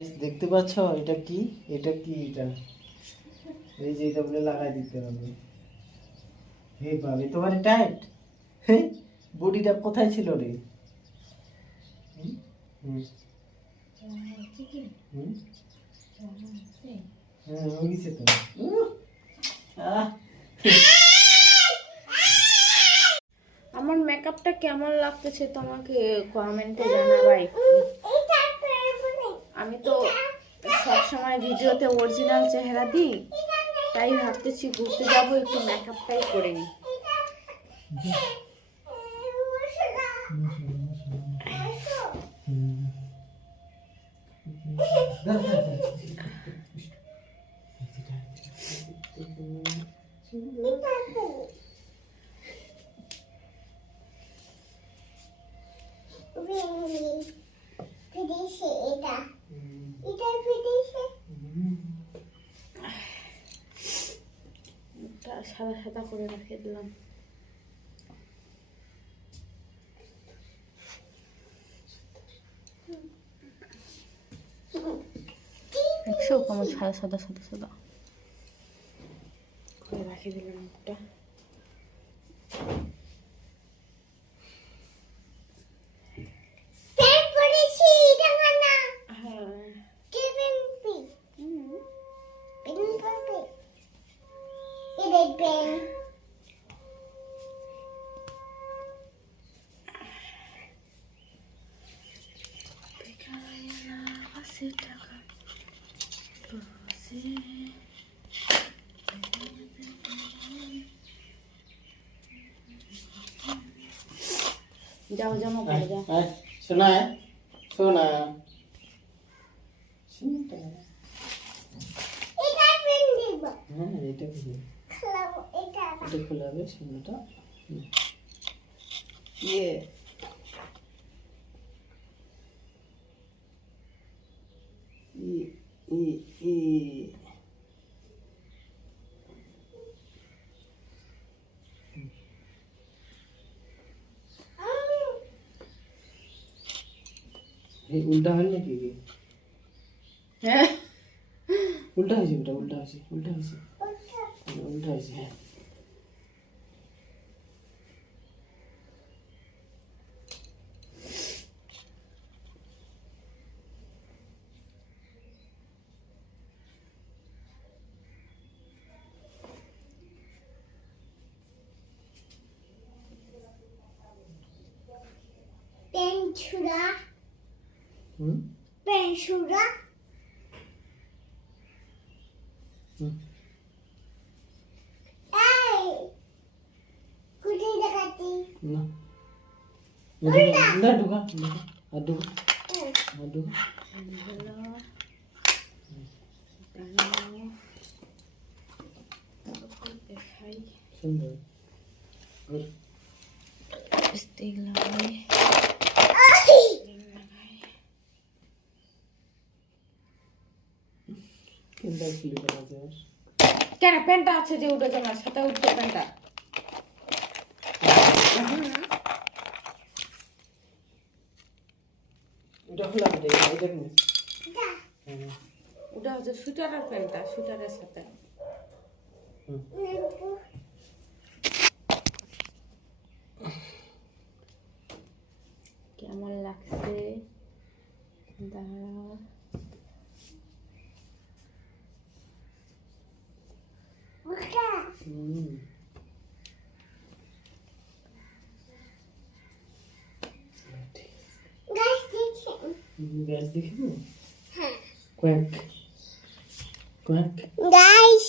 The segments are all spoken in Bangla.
দেখতে পাচ্ছ এটা কি? এটা এই যে এটা বলে লাগাই দিতে হবে। হে বাবা, তোমার টাইট বডিটা কোথায় ছিল রে? হুম হুম হুম হ্যাঁ, হয়ে গেছে তো। আহ, আমার মেকআপটা কেমন লাগতেছে তোমাকে কমেন্টে জানাবাই। আমি তো সবসময় ভিডিওতে অরিজিনাল চেহারা দিই, তাই ভাবতেছি ঘুরতে যাবো, একটু মেকআপটাই করে নিই। সাদা সাদা করে রেখে দিলাম। একশো কেমন সাদা সাদা সাদা সাদা করে রেখে দিলাম একটা। যাও জামা পরে যাও। শোনা শোনা হ্যাঁ, এটা খোলা হবে শোনাটা। ইয়ে ই ই ই এই উল্টা হয় নাকি? হ্যাঁ, উল্টা হয়েছে, ওটা উল্টা হয়েছে, উল্টা হয়েছে, উল্টা হয়েছে। হ্যাঁ, পেনছুরা হুম পেনছুরা হুম এই কুটি দেখাতি না না ঢুকা আর ঢুকা আর ঢুকা। সুন্দর গুড। তেল লাগাই। কিন্তু ক্লিপ আছে কেন প্যান্টটা আছে যে উঠে জামার সাথে উঠতে প্যান্টটা। এটা খোলা হবে, এটা কি? ওটা হচ্ছে সুটারের প্যান্টটা, সুটারের সাথে। কেমন লাগছে দাঁড়াও। হুম গ্যাস দেখে কোয়াক কোয়াক গাইস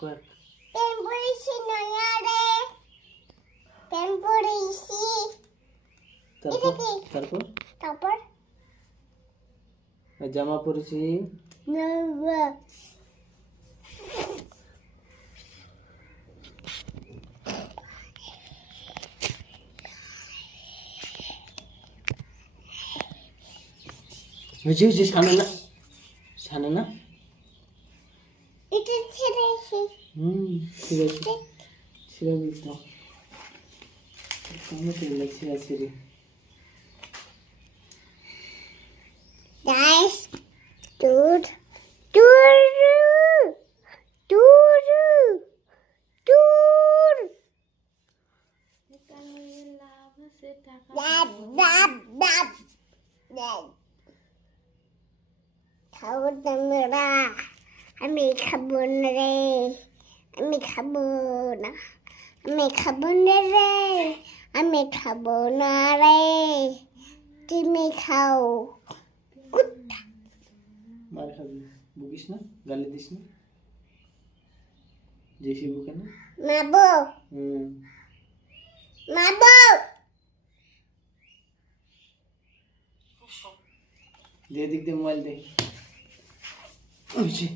কোয়াক পেনপুরিছি নয়ারে পেনপুরিছি তারপর তারপর জামা পরেছি। নয়া হয়েছে ছানে না, ছানে না। এটা ছেড়েছি ঠিক আছে, ছিঁড়ে দিত কেমন তেল ছিঁড়া ছিঁড়ি। খাবো না, আমি খাবো না রে, আমি খাবো না রে, তুমি খাও। মার খাবি, বকিস না, গালি দিস না, জেসি বকে না। মাবো হুম। মাবো দে দিক দিয়ে মোবাইল দে। ওই যে